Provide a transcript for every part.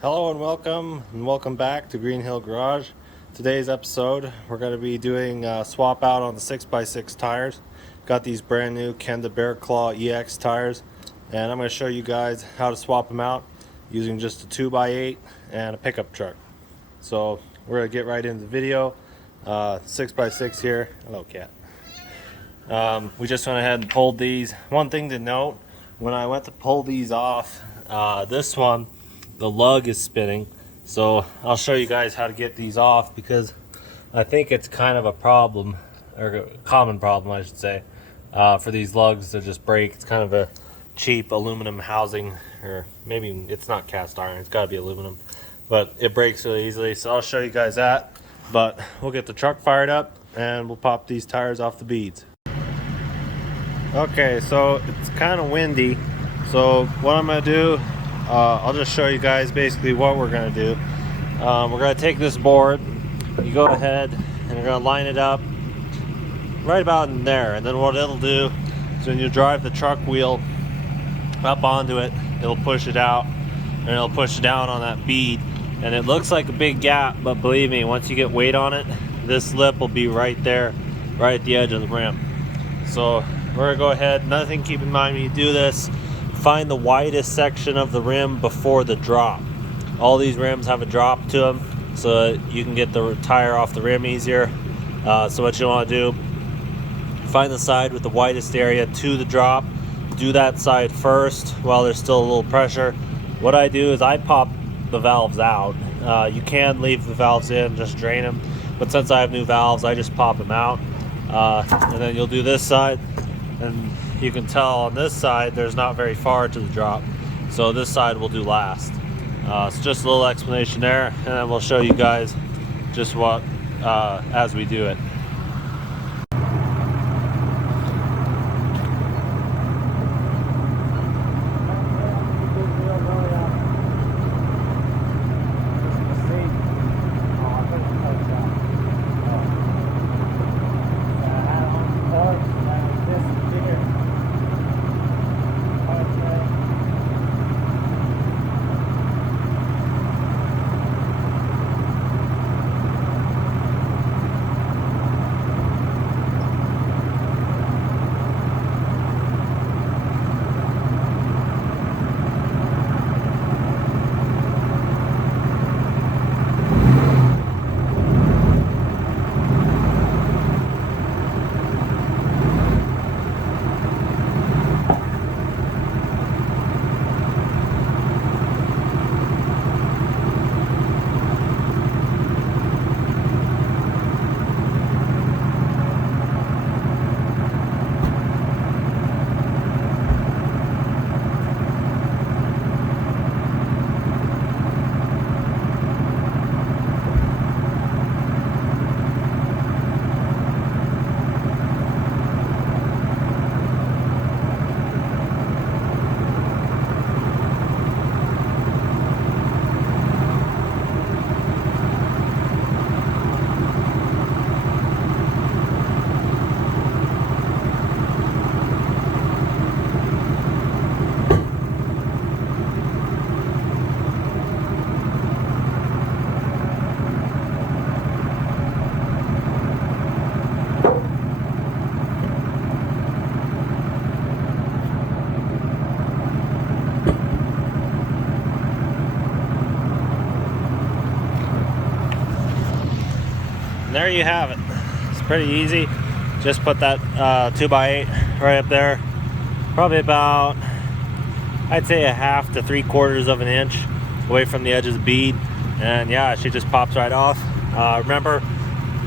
Hello and welcome back to Green Hill Garage. Today's episode we're going to be doing a swap out on the 6x6 tires. Got these brand new Kenda Bear Claw EX tires, and I'm going to show you guys how to swap them out using just a 2x8 and a pickup truck. So we're going to get right into the video. 6x6 here. Hello, cat. We just went ahead and pulled these. One thing to note, when I went to pull these off, this one, the lug is spinning, so I'll show you guys how to get these off, because I think it's kind of a problem, or a common problem I should say, for these lugs to just break. It's kind of a cheap aluminum housing, or maybe it's not cast iron, it's got to be aluminum, but it breaks really easily. So I'll show you guys that, but we'll get the truck fired up and we'll pop these tires off the beads. Okay, so it's kind of windy, so what I'm going to do, I'll just show you guys basically what we're going to do. We're going to take this board, you go ahead and you're going to line it up right about in there, and then what it'll do is when you drive the truck wheel up onto it, it'll push it out and it'll push down on that bead, and it looks like a big gap, but believe me, once you get weight on it, this lip will be right there, right at the edge of the rim. So we're going to go ahead. Another thing, keep in mind when you do this, find the widest section of the rim before the drop. All these rims have a drop to them, so that you can get the tire off the rim easier. So what you want to do, find the side with the widest area to the drop. Do that side first while there's still a little pressure. What I do is I pop the valves out. You can leave the valves in, just drain them, but since I have new valves, I just pop them out. And then you'll do this side, and you can tell on this side there's not very far to the drop, so this side will do last. It's just a little explanation there, and then we'll show you guys just what as we do it. And there you have it. It's pretty easy. Just put that 2x8 right up there, probably about, I'd say, a half to 3/4 of an inch away from the edge of the bead, and yeah, she just pops right off. Remember,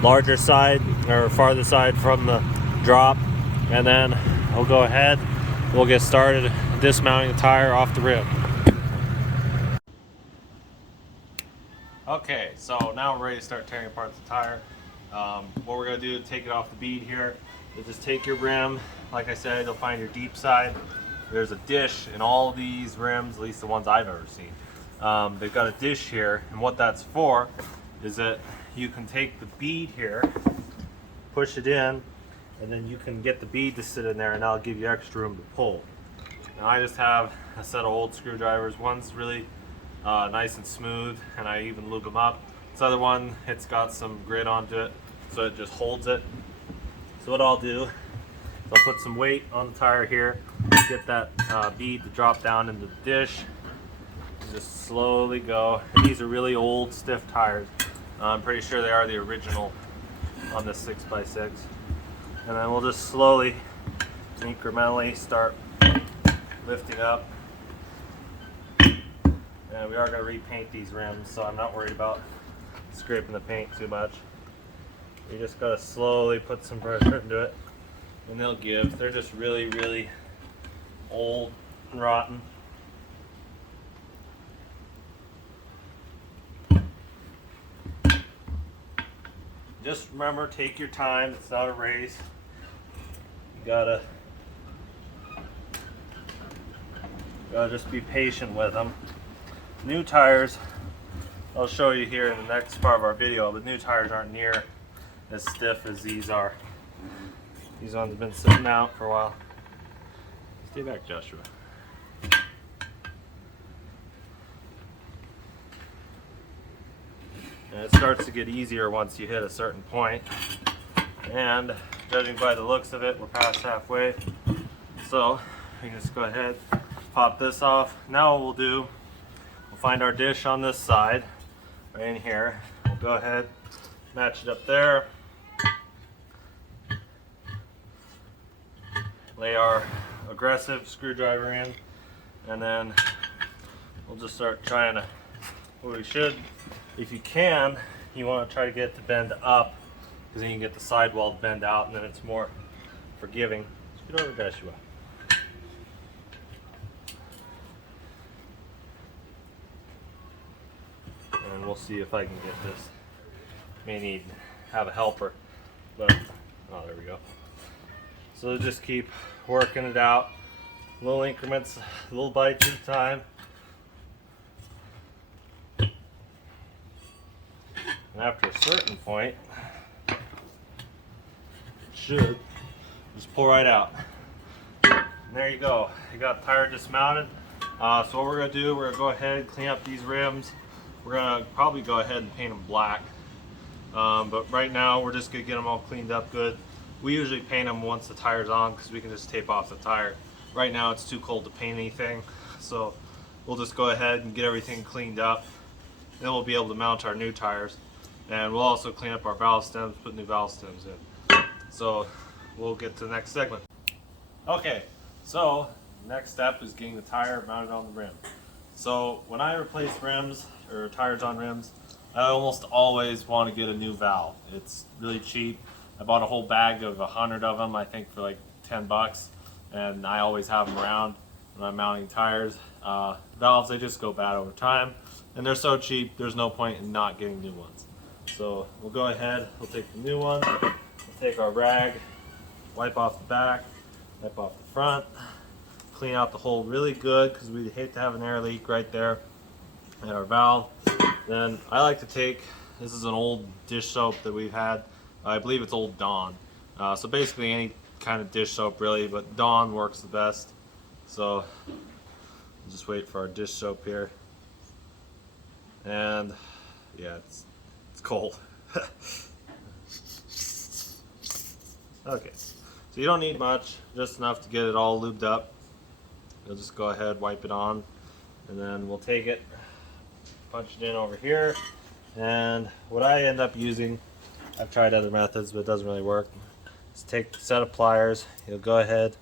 larger side or farther side from the drop, and then we'll go ahead, we'll get started dismounting the tire off the rim. Okay, so now we're ready to start tearing apart the tire. What we're going to do is take it off the bead here. You'll just take your rim, like I said, you'll find your deep side. There's a dish in all these rims, at least the ones I've ever seen. They've got a dish here, and what that's for is that you can take the bead here, push it in, and then you can get the bead to sit in there, and that'll give you extra room to pull. Now I just have a set of old screwdrivers. One's really nice and smooth, and I even lube them up. This other one, it's got some grit onto it, so it just holds it. So what I'll do is I'll put some weight on the tire here, get that bead to drop down into the dish, and just slowly go. And these are really old, stiff tires. I'm pretty sure they are the original on this 6x6. And then we'll just slowly, incrementally start lifting up. And we are going to repaint these rims, so I'm not worried about scraping the paint too much. You just got to slowly put some pressure into it, and they'll give. They're just really, really old and rotten. Just remember, take your time. It's not a race. You gotta just be patient with them. New tires, I'll show you here in the next part of our video, but new tires aren't near as stiff as these are. These ones have been sitting out for a while. Stay back, Joshua. And it starts to get easier once you hit a certain point. And judging by the looks of it, we're past halfway. So we can just go ahead, pop this off. Now what we'll do, we'll find our dish on this side, right in here. We'll go ahead, match it up there. Lay our aggressive screwdriver in, and then we'll just start trying to, what we should, if you can, you want to try to get it to bend up, because then you can get the sidewall to bend out, and then it's more forgiving. Let's get over, Joshua. And we'll see if I can get this. May have a helper, but oh, there we go. So just keep working it out, little increments, little bites at a time. And after a certain point, it should just pull right out. And there you go. You got the tire dismounted. So what we're going to do, we're going to go ahead and clean up these rims. We're going to probably go ahead and paint them black. But right now we're just going to get them all cleaned up good. We usually paint them once the tire's on because we can just tape off the tire. Right now it's too cold to paint anything, so we'll just go ahead and get everything cleaned up. Then we'll be able to mount our new tires. And we'll also clean up our valve stems, put new valve stems in. So we'll get to the next segment. Okay, so next step is getting the tire mounted on the rim. So when I replace rims or tires on rims, I almost always want to get a new valve. It's really cheap. I bought a whole bag of 100 of them, I think for like 10 bucks, and I always have them around when I'm mounting tires. Valves, they just go bad over time, and they're so cheap, there's no point in not getting new ones. So we'll go ahead, we'll take the new one, we'll take our rag, wipe off the back, wipe off the front, clean out the hole really good because we'd hate to have an air leak right there at our valve. Then I like to take, this is an old dish soap that we've had, I believe it's Old Dawn. So basically any kind of dish soap really, but Dawn works the best. So we'll just wait for our dish soap here. And yeah, it's cold. Okay, so you don't need much, just enough to get it all lubed up. You'll just go ahead, wipe it on, and then we'll take it, punch it in over here. And what I end up using, I've tried other methods, but it doesn't really work. Just take a set of pliers, you'll go ahead,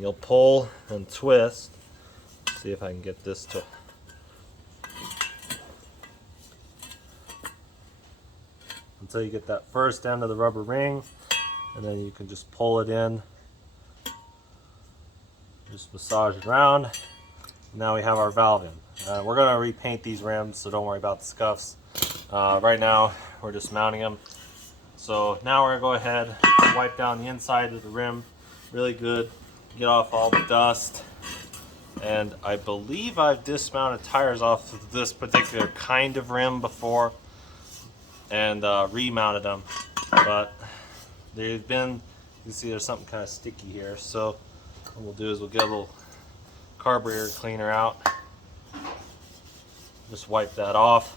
you'll pull and twist. See if I can get this to until you get that first end of the rubber ring, and then you can just pull it in, just massage it around. Now we have our valve in. We're going to repaint these rims, so don't worry about the scuffs. Right now we're just mounting them. So now we're going to go ahead and wipe down the inside of the rim really good, get off all the dust. And I believe I've dismounted tires off of this particular kind of rim before and remounted them, but they've been, you can see there's something kind of sticky here. So what we'll do is we'll get a little carburetor cleaner out, just wipe that off.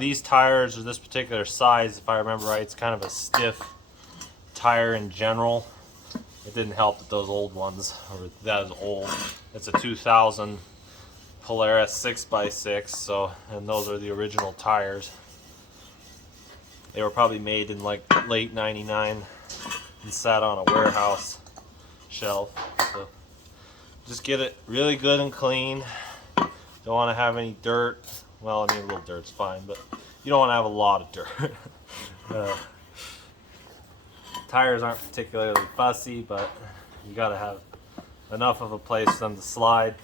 These tires are this particular size, if I remember right. It's kind of a stiff tire in general. It didn't help that those old ones, or that is old. It's a 2000 Polaris 6x6, so, and those are the original tires. They were probably made in like late '99 and sat on a warehouse shelf. So just get it really good and clean. Don't want to have any dirt. Well, I mean, a little dirt's fine, but you don't want to have a lot of dirt. Tires aren't particularly fussy, but you got to have enough of a place for them to slide.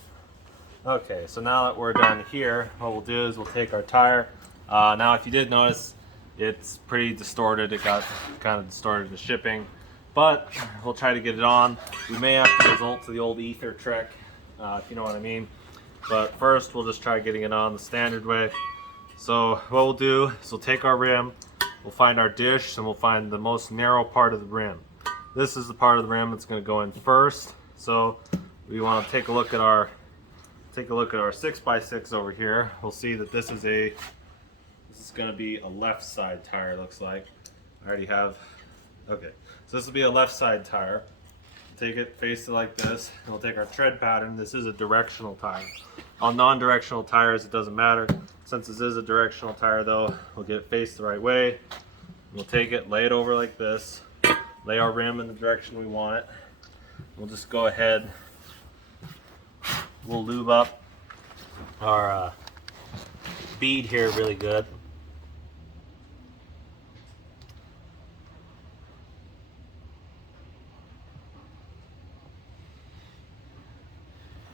Okay, so now that we're done here, what we'll do is we'll take our tire. Now, if you did notice, it's pretty distorted. It got kind of distorted in the shipping, but we'll try to get it on. We may have to resort to the old ether trick, if you know what I mean. But first, we'll just try getting it on the standard way. So what we'll do is we'll take our rim, we'll find our dish, and we'll find the most narrow part of the rim. This is the part of the rim that's going to go in first. So we want to take a look at our 6x6 over here. We'll see that this is going to be a left side tire, looks like. I already have, okay. So this will be a left side tire. Take it, face it like this, and we'll take our tread pattern. This is a directional tire. On non-directional tires, it doesn't matter. Since this is a directional tire though, we'll get it faced the right way. We'll take it, lay it over like this, lay our rim in the direction we want it. We'll just go ahead, we'll lube up our bead here really good.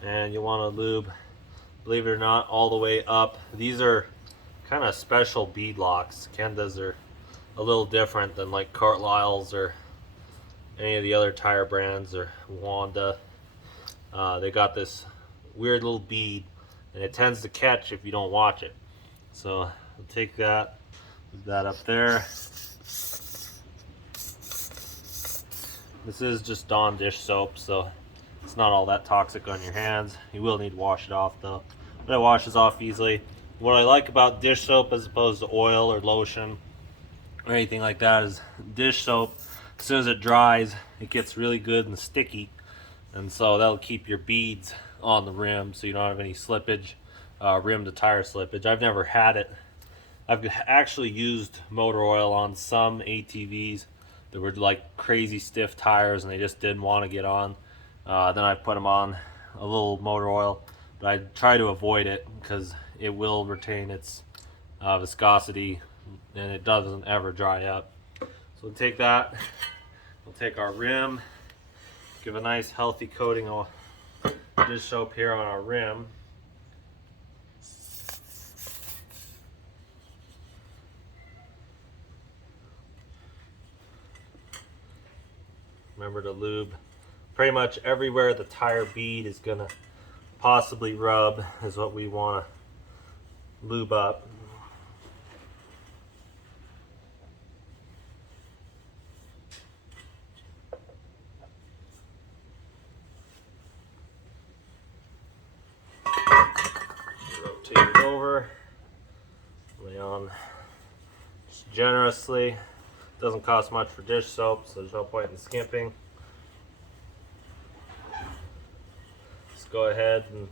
And you want to lube, believe it or not, all the way up. These are kind of special bead locks. Kendas are a little different than like Carlisle's or any of the other tire brands or Wanda. They got this weird little bead, and it tends to catch if you don't watch it. So we'll take that, move that up there. This is just Dawn dish soap, so it's not all that toxic on your hands. You will need to wash it off though, but it washes off easily. What I like about dish soap as opposed to oil or lotion or anything like that is dish soap, as soon as it dries, it gets really good and sticky, and so that'll keep your beads on the rim so you don't have any slippage, rim to tire slippage. I've never had it. I've actually used motor oil on some ATVs that were like crazy stiff tires and they just didn't want to get on. Then I put them on a little motor oil, but I try to avoid it because it will retain its viscosity and it doesn't ever dry up. So we'll take that, we'll take our rim, give a nice healthy coating of dish soap here on our rim. Remember to lube pretty much everywhere the tire bead is gonna possibly rub is what we want to lube up. Rotate it over, lay on just generously. Doesn't cost much for dish soap, so there's no point in skimping. Go ahead, and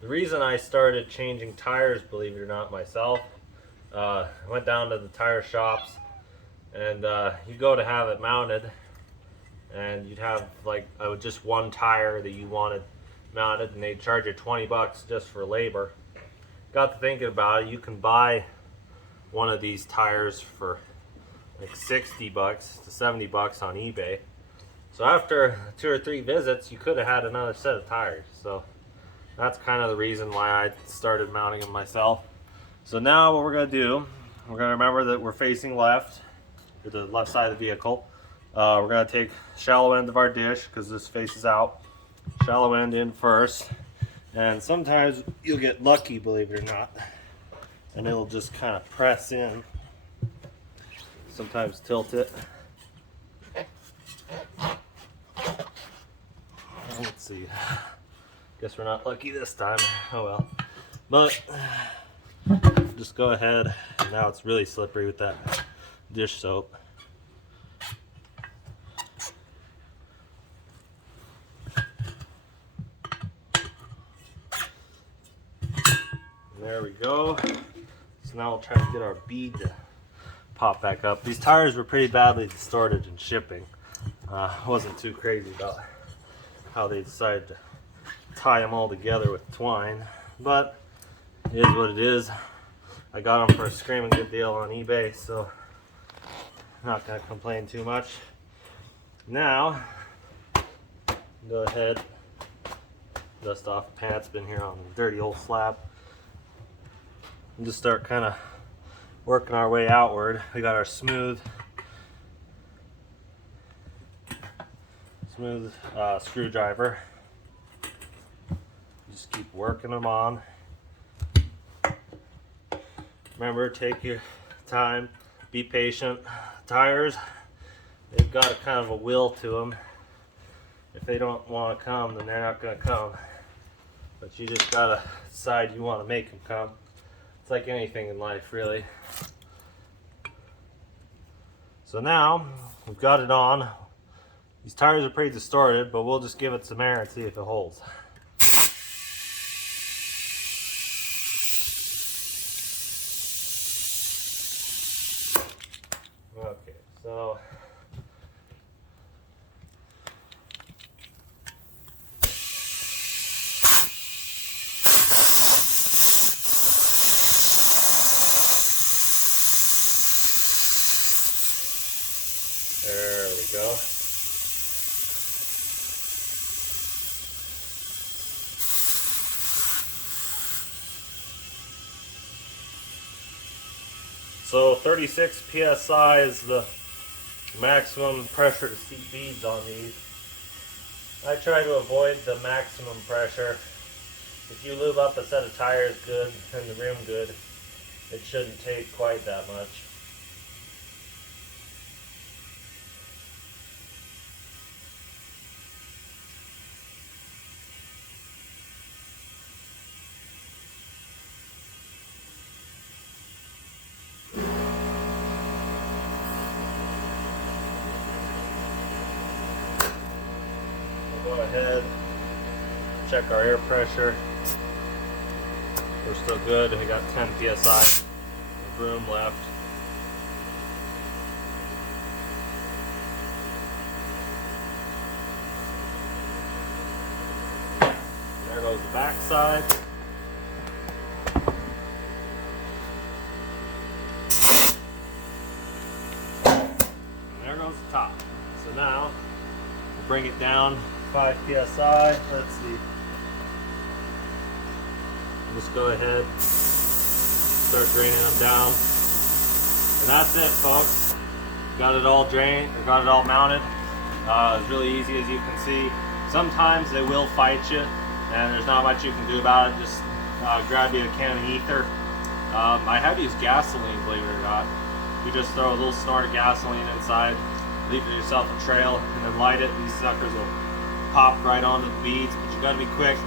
the reason I started changing tires, believe it or not, myself, I went down to the tire shops, and you go to have it mounted, and you'd have like just one tire that you wanted mounted, and they'd charge you 20 bucks just for labor. Got to thinking about it, you can buy one of these tires for like 60 bucks to 70 bucks on eBay. So after 2 or 3 visits, you could have had another set of tires. So that's kind of the reason why I started mounting them myself. So now what we're going to do, we're going to remember that we're facing left, to the left side of the vehicle. We're going to take shallow end of our dish, because this faces out. Shallow end in first. And sometimes you'll get lucky, believe it or not. And it'll just kind of press in. Sometimes tilt it. Let's see. Guess we're not lucky this time. Oh well. But just go ahead, now it's really slippery with that dish soap. There we go. So now we'll try to get our bead to pop back up. These tires were pretty badly distorted in shipping. I wasn't too crazy about how they decided to tie them all together with twine, but it is what it is. I got them for a screaming good deal on eBay, so I'm not going to complain too much. Now, go ahead, dust off the pants, been here on the dirty old slab. And just start kind of working our way outward. We got our smooth screwdriver. Just keep working them on. Remember, take your time, be patient. Tires, they've got a kind of a will to them. If they don't want to come, then they're not going to come. But you just gotta decide you want to make them come. It's like anything in life, really. So now we've got it on. These tires are pretty distorted, but we'll just give it some air and see if it holds. Okay, so there we go. So 36 psi is the maximum pressure to seat beads on these. I try to avoid the maximum pressure. If you lube up a set of tires good and the rim good, it shouldn't take quite that much. Go ahead, check our air pressure. We're still good. We got 10 psi of room left. There goes the back side. And there goes the top. So now we'll bring it down 5 psi. Let's see. Just go ahead, start draining them down, and that's it, folks. Got it all drained, or got it all mounted. It's really easy, as you can see. Sometimes they will fight you, and there's not much you can do about it. Just grab you a can of ether. I had to use gasoline, believe it or not. You just throw a little snort of gasoline inside, leave yourself a trail, and then light it. These suckers will pop right onto the beads, but you gotta be quick,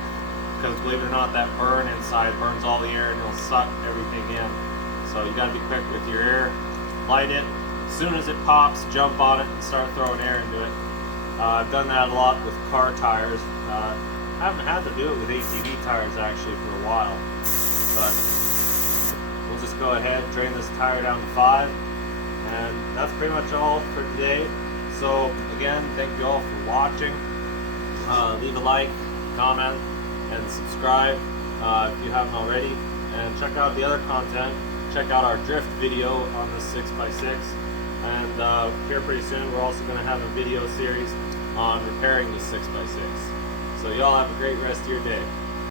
because believe it or not, that burn inside burns all the air and it'll suck everything in. So you gotta be quick with your air. Light it. As soon as it pops, jump on it and start throwing air into it. I've done that a lot with car tires. I haven't had to do it with ATV tires actually for a while, but we'll just go ahead and drain this tire down to 5, and that's pretty much all for today. So again, thank you all for watching. Leave a like, comment, and subscribe if you haven't already, and check out the other content. Check out our drift video on the 6x6, and here pretty soon we're also going to have a video series on repairing the 6x6. So y'all have a great rest of your day.